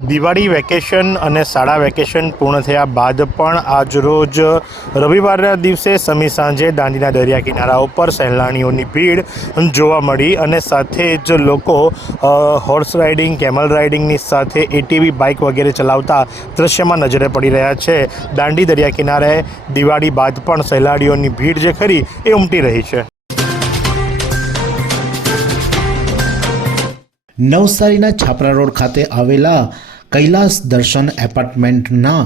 Diwali vacation અને શાળા vacation પૂર્ણ થયા બાદ પણ આજરોજ રવિવારના દિવસે સમી સાંજે દાંડીના દરિયા કિનારા ઉપર સહેલાણીઓની ભીડ જોવા મળી અને સાથે જ લોકો હોર્સ રાઇડિંગ કેમલ રાઇડિંગની સાથે એટીવી બાઇક વગેરે ચલાવતા દ્રશ્યમાં નજરે પડી રહ્યા છે. દાંડી દરિયા કિનારે દિવાળી બાદ પણ સહેલાણીઓની ભીડ જે ખરી એ ઉમટી રહી છે. નવસારીના છાપરા રોડ ખાતે આવેલા કૈલાસ દર્શન એપાર્ટમેન્ટના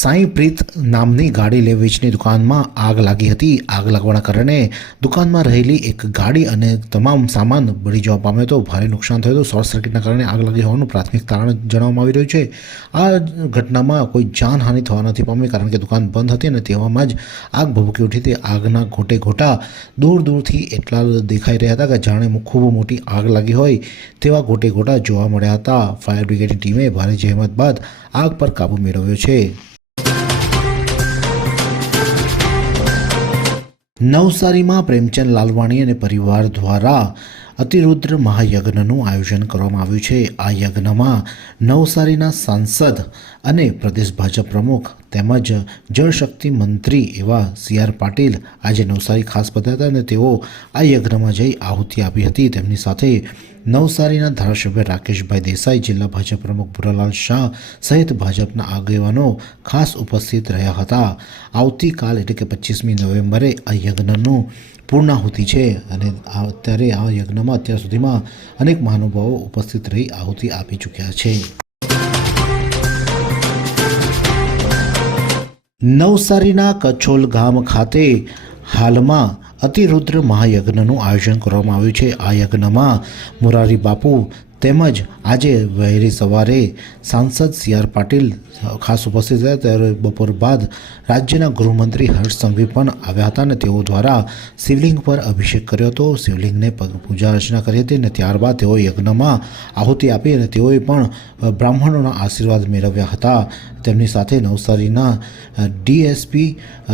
સાંઈપ્રીત નામની ગાડી લેવેચની દુકાનમાં આગ લાગી હતી. આગ લાગવાના કારણે દુકાનમાં રહેલી એક ગાડી અને તમામ સામાન બળી જવા પામ્યો હતો. ભારે નુકસાન થયું હતું. શોર્ટ સર્કિટના કારણે આગ લાગી હોવાનું પ્રાથમિક તારણ જણાવવામાં આવી રહ્યું છે. આ ઘટનામાં કોઈ જાનહાનિ થવા નથી પામી કારણ કે દુકાન બંધ હતી અને તેવામાં જ આગ ભભૂકી ઉઠી હતી. આગના ઘોટે ઘોટા દૂર દૂરથી એટલા દેખાઈ રહ્યા હતા કે જાણે ખૂબ મોટી આગ લાગી હોય તેવા ઘોટે ઘોટા જોવા મળ્યા હતા. ફાયર બ્રિગેડની ટીમે ભારે જહેમત બાદ આગ પર કાબૂ મેળવ્યો છે. નવસારીમાં પ્રેમચંદ લાલવાણી અને પરિવાર દ્વારા અતિરુદ્ર મહાયજ્ઞનું આયોજન કરવામાં આવ્યું છે. આ યજ્ઞમાં નવસારીના સાંસદ અને પ્રદેશ ભાજપ પ્રમુખ તેમજ જળશક્તિ મંત્રી એવા સી આર પાટીલ આજે નવસારી ખાસ પધાર્યા અને તેઓ આ યજ્ઞમાં જઈ આહુતિ આપી હતી. તેમની સાથે નવસારીના ધારાસભ્ય રાકેશભાઈ દેસાઈ, જિલ્લા ભાજપ પ્રમુખ ભુરાલાલ શાહ સહિત ભાજપના આગેવાનો ખાસ ઉપસ્થિત રહ્યા હતા. આવતીકાલ એટલે કે પચીસમી નવેમ્બરે આ યજ્ઞનું પૂર્ણાહુતિ છે અને અત્યારે આ યજ્ઞમાં અત્યાર સુધીમાં અનેક મહાનુભાવો ઉપસ્થિત રહી આહુતિ આપી ચૂક્યા છે. નવસારીના કચ્છોલ ગામ ખાતે હાલમાં અતિરુદ્ર મહાયજ્ઞનું આયોજન કરવામાં આવ્યું છે. આ યજ્ઞમાં મુરારી બાપુ તેમજ આજે વહેલી સવારે સાંસદ સી આર પાટીલ ખાસ ઉપસ્થિત રહ્યા ત્યારે બપોર બાદ રાજ્યના ગૃહમંત્રી હર્ષ સંઘવી પણ આવ્યા હતા અને તેઓ દ્વારા શિવલિંગ પર અભિષેક કર્યો હતો. શિવલિંગને પૂજા અર્ચના કરી હતી અને ત્યારબાદ તેઓ યજ્ઞમાં આહુતિ આપી અને તેઓએ પણ બ્રાહ્મણોના આશીર્વાદ મેળવ્યા હતા. તેમની સાથે નવસારીના ડીએસપી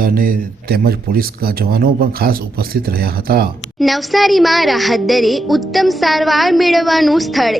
અને તેમજ પોલીસ જવાનો પણ ખાસ ઉપસ્થિત રહ્યા હતા. નવસારીમાં રાહત દરે ઉત્તમ સારવાર મેળવવાનું સ્થળ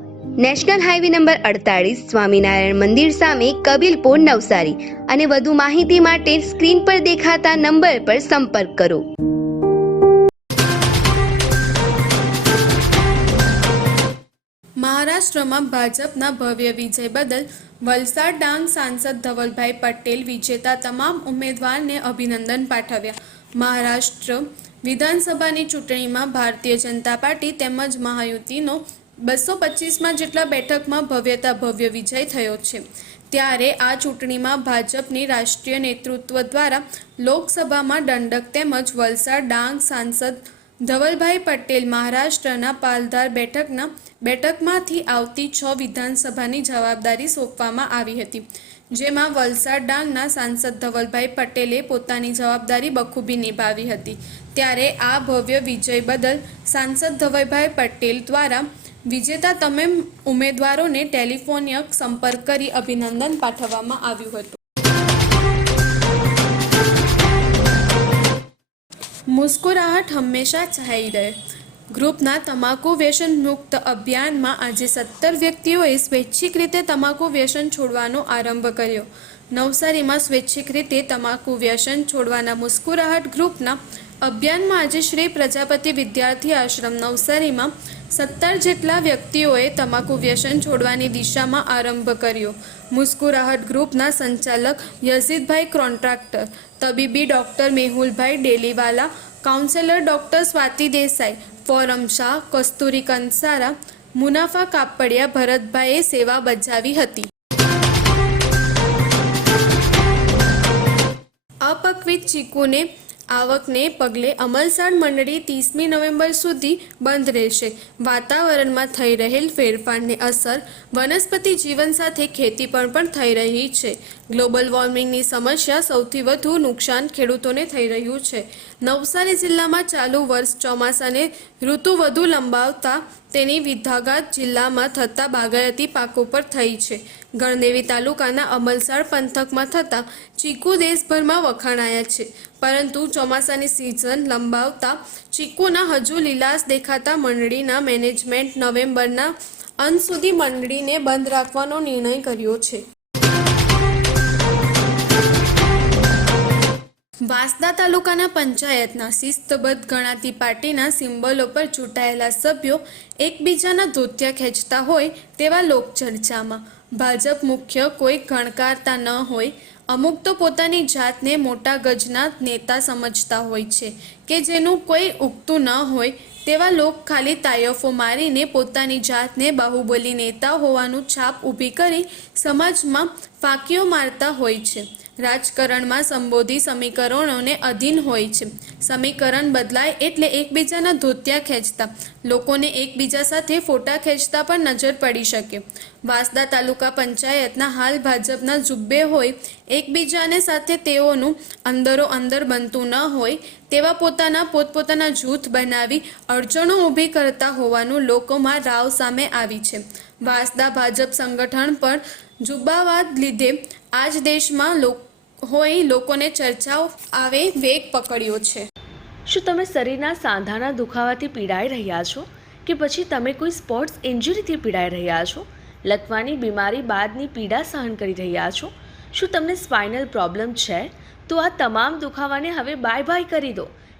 નેશનલ હાઈવે નંબર અડતાળીસ સ્વામિનારાયણ મંદિર સામે કબીલપુર નવસારી અને વધુ માહિતી માટે સ્ક્રીન પર દેખાતા નંબર પર સંપર્ક કરો. મહારાષ્ટ્રમાં ભાજપના ભવ્ય વિજય બદલ વલસાડ ડાંગ સાંસદ ધવલભાઈ પટેલ વિજેતા તમામ ઉમેદવારને અભિનંદન પાઠવ્યા. મહારાષ્ટ્ર વિધાનસભાની ચૂંટણીમાં ભારતીય જનતા પાર્ટી તેમજ મહાયુતિનો બસો પચીસમાં જેટલા બેઠકમાં ભવ્યતા ભવ્ય વિજય થયો છે. ત્યારે આ ચૂંટણીમાં ભાજપની રાષ્ટ્રીય નેતૃત્વ દ્વારા લોકસભામાં દંડક તેમજ વલસાડ ડાંગ સાંસદ ધવલભાઈ પટેલ મહારાષ્ટ્રના પાલધાર બેઠકના બેઠકમાંથી આવતી છ વિધાનસભાની જવાબદારી સોંપવામાં આવી હતી. જેમાં વલસાડ ડાંગના સાંસદ ધવલભાઈ પટેલે પોતાની જવાબદારી બખૂબી નિભાવી હતી. ત્યારે આ ભવ્ય વિજય બદલ સાંસદ ધવલભાઈ પટેલ દ્વારા વિજેતા તમામ ઉમેદવારોને ટેલિફોનિક સંપર્ક કરી અભિનંદન પાઠવવામાં આવ્યું હતું. મુસ્કુરાહટ હંમેશા છાઈ રહે. ગ્રુપના તમાકુ વ્યસન મુક્ત અભિયાનમાં આજે સત્તર વ્યક્તિઓએ સ્વૈચ્છિક રીતે તમાકુ વ્યસન છોડવાનો આરંભ કર્યો. નવસારીમાં સ્વૈચ્છિક રીતે તમાકુ વ્યસન છોડવાના મુસ્કુરાહટ ગ્રુપના અભિયાનમાં આજે શ્રી પ્રજાપતિ વિદ્યાર્થી આશ્રમ નવસારીમાં સત્તર જેટલા વ્યક્તિઓએ તમાકુ વ્યસન છોડવાની દિશામાં આરંભ કર્યો. મુસ્કુરાહટ ગ્રુપના સંચાલક યઝીદભાઈ કોન્ટ્રાક્ટર, તબીબી doctor Mehulbhai Deliwala, counsellor doctor Swati Desai, Foram Shah Kasturi Kansara, Munafa Kapadia ભરતભાઈએ સેવા બજાવી હતી. અપક્વિત ચીકુને આવકને પગલે અમલસાડ મંડળી ત્રીસમી નવેમ્બર સુધી બંધ રહેશે. વાતાવરણમાં થઈ રહેલ ફેરફારની અસર વનસ્પતિ જીવન સાથે ખેતી પર પણ થઈ રહી છે. ગ્લોબલ વોર્મિંગની સમસ્યા સૌથી વધુ નુકસાન ખેડૂતોને થઈ રહ્યું છે. નવસારી જિલ્લામાં ચાલુ વર્ષ ચોમાસાને ઋતુ વધુ લંબાવતા તેની વિધાઘાત જિલ્લામાં થતા બાગાયતી પાકો પર થઈ છે. ગણદેવી તાલુકાના અમલસાડ પંથકમાં થતા ચીકુ દેશભરમાં વખાણાયા છે. પરંતુ ચોમાસાની સિઝન લંબાવતા ચીકુના હજુ લીલાશ દેખાતા મંડળીના મેનેજમેન્ટ નવેમ્બરના અંત સુધી મંડળીને બંધ રાખવાનો નિર્ણય કર્યો છે. વાંસદા તાલુકાના પંચાયતના શિસ્તબદ્ધ ગણાતી પાર્ટીના સિમ્બલો પર ચૂંટાયેલા સભ્યો એકબીજાના ધોતિયા ખેંચતા હોય તેવા લોકચર્ચામાં. ભાજપ મુખ્ય કોઈ ગણકારતા ન હોય, અમુક તો પોતાની જાતને મોટા ગજના નેતા સમજતા હોય છે કે જેનું કોઈ ઉગતું ન હોય તેવા લોક ખાલી તાયફો મારીને પોતાની જાતને બાહુબલી નેતા હોવાનું છાપ ઊભી કરી સમાજમાં ફાંકીઓ મારતા હોય છે. રાજકારણમાં સંબોધી સમીકરણોને અધીન હોય છે. સમીકરણ બદલાય એટલે એકબીજાના ધોતિયા ખેંચતા. લોકોને એકબીજા સાથે ફોટા ખેંચતા પણ નજર પડી શકે. વાંસદા તાલુકા પંચાયતના હાલ ભાજપના જુબ્બે હોય, એકબીજાને સાથે તેઓનું અંદરો અંદર બનતું ન હોય, તેવા પોતાના પોતપોતાના જૂથ બનાવી અડચણો ઊભી કરતા હોવાનું લોકોમાં રાવ સામે આવી છે. વાંસદા ભાજપ સંગઠન પર જુબ્બાવાદ લીધે આજ દેશમાં હોય લોકોને ચર્ચાઓ આવે વેગ પકડ્યો છે. શું તમે શરીરના સાંધાના દુખાવાથી પીડાઈ રહ્યા છો? કે પછી તમે કોઈ સ્પોર્ટ્સ ઇન્જરીથી પીડાઈ રહ્યા છો? લકવાની બીમારી બાદની પીડા સહન કરી રહ્યા છો? શું તમને સ્પાઇનલ પ્રોબ્લેમ છે? તો આ તમામ દુખાવાને હવે બાય બાય કરી દો.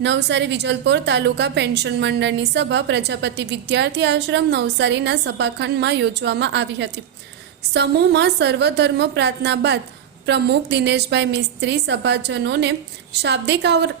નવસારી વિજલપોર તાલુકા પેન્શન મંડળની સભા પ્રજાપતિ વિદ્યાર્થી આશ્રમ નવસારીના સભાખંડમાં યોજવામાં આવી હતી. સમૂહમાં સર્વધર્મ પ્રાર્થના બાદ પ્રમુખ દિનેશભાઈ મિસ્ત્રી સભાજનોને શાબ્દિક આવ-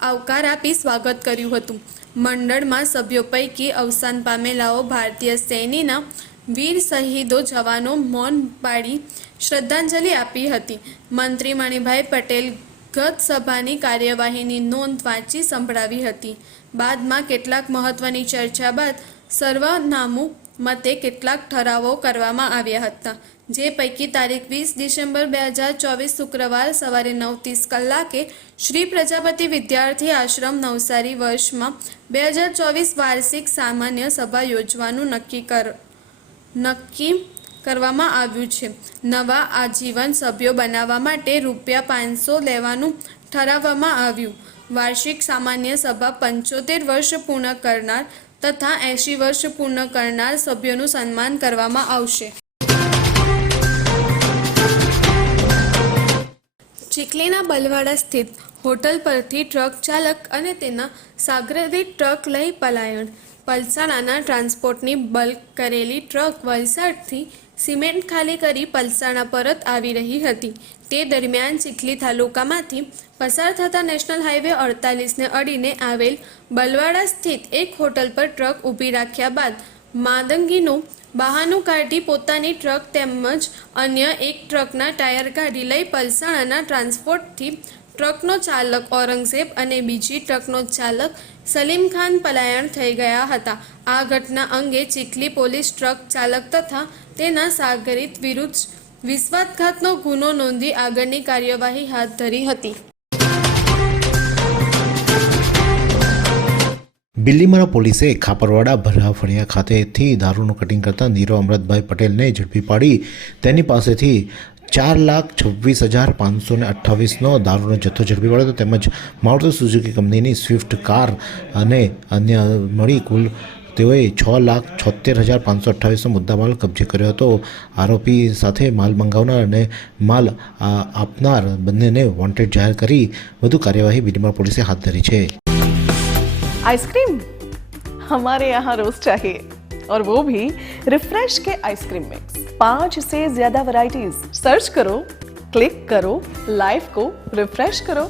આવકાર આપી સ્વાગત કર્યું હતું. મંડળમાં સભ્યો પૈકી અવસાન પામેલાઓ ભારતીય સૈનીના વીર શહીદો જવાનો મૌન પાડી શ્રદ્ધાંજલિ આપી હતી. મંત્રી મણિભાઈ પટેલ ગત સભાની કાર્યવાહીની નોંધ વાંચી સંભળાવી હતી. બાદમાં કેટલાક મહત્વની ચર્ચા બાદ સર્વનામું મતે કેટલાક ઠરાવો કરવામાં આવ્યા હતા. જે પૈકી તારીખ વીસ ડિસેમ્બર બે હજાર ચોવીસ શુક્રવાર સવારે નવ ત્રીસ કલાકે શ્રી પ્રજાપતિ વિદ્યાર્થી આશ્રમ નવસારી વર્ષમાં બે હજાર ચોવીસ વાર્ષિક સામાન્ય સભા યોજવાનું નક્કી કર, નક્કી કરવામાં આવ્યું છે. નવા આજીવન સભ્યો બનાવવા માટે રૂપિયા પાંચસો લેવાનું ઠરાવવામાં આવ્યું. વાર્ષિક સામાન્ય સભા પંચોતેર વર્ષ પૂર્ણ કરનાર તથા એંશી વર્ષ પૂર્ણ કરનાર સભ્યોનું સન્માન કરવામાં આવશે. ચીખલીના બલવાડા સ્થિત હોટલ પરથી ટ્રક ચાલક અને તેના સાગરદી ટ્રક લઈ પલાયણ પલસાણાના ટ્રાન્સપોર્ટની બલ્ક કરેલી ટ્રક વલસાડથી સિમેન્ટ ખાલી કરી પલસાણા પરત આવી રહી હતી. તે દરમિયાન ચીખલી તાલુકામાંથી પસાર થતા નેશનલ હાઈવે અડતાલીસને અડીને આવેલ બલવાડા સ્થિત એક હોટલ પર ટ્રક ઊભી રાખ્યા બાદ માદંગીનું બહાનું કાઢી પોતાની ટ્રક તેમજ અન્ય એક ટ્રકના ટાયર કાઢી લઈ પલસાણાના ટ્રાન્સપોર્ટથી ટ્રકનો ચાલક ઔરંગઝેબ અને બીજી ટ્રકનો ચાલક સલીમ ખાન પલાયણ થઈ ગયા હતા. આ ઘટના અંગે ચીખલી પોલીસ ટ્રક ચાલક તથા તેના સાગરિત વિરુદ્ધ વિશ્વાસઘાતનો ગુનો નોંધી આગળની કાર્યવાહી હાથ ધરી હતી. દિલ્હીમાં પોલીસે ખાપરવાડા ભરાફળિયા ખાતેથી દારૂનું કટિંગ કરતા નીરવ અમૃતભાઈ પટેલને ઝડપી પાડી તેની પાસેથી ચાર લાખ છવ્વીસ હજાર પાંચસો ને અઠ્ઠાવીસનો દારૂનો જથ્થો ઝડપી પડ્યો હતો. તેમજ મારુતિ સુઝુકી કંપનીની સ્વિફ્ટ કાર અને અન્ય મળી કુલ તેઓએ છ લાખ છોતેર હજાર પાંચસો અઠ્ઠાવીસનો મુદ્દા માલ કબજે કર્યો હતો. આરોપી સાથે માલ મંગાવનાર અને માલ આપનાર બંનેને વોન્ટેડ જાહેર કરી વધુ કાર્યવાહી બિલીમોર પોલીસે હાથ ધરી છે. આઈસ્ક્રીમ? અમારે યહાં રોજ ચાહીએ. ઓર વો ભી રિફ્રેશ કે આઈસ્ક્રીમ મિક્સ पांच से ज्यादा वैरायटीज सर्च करो क्लिक करो लाइफ को रिफ्रेश करो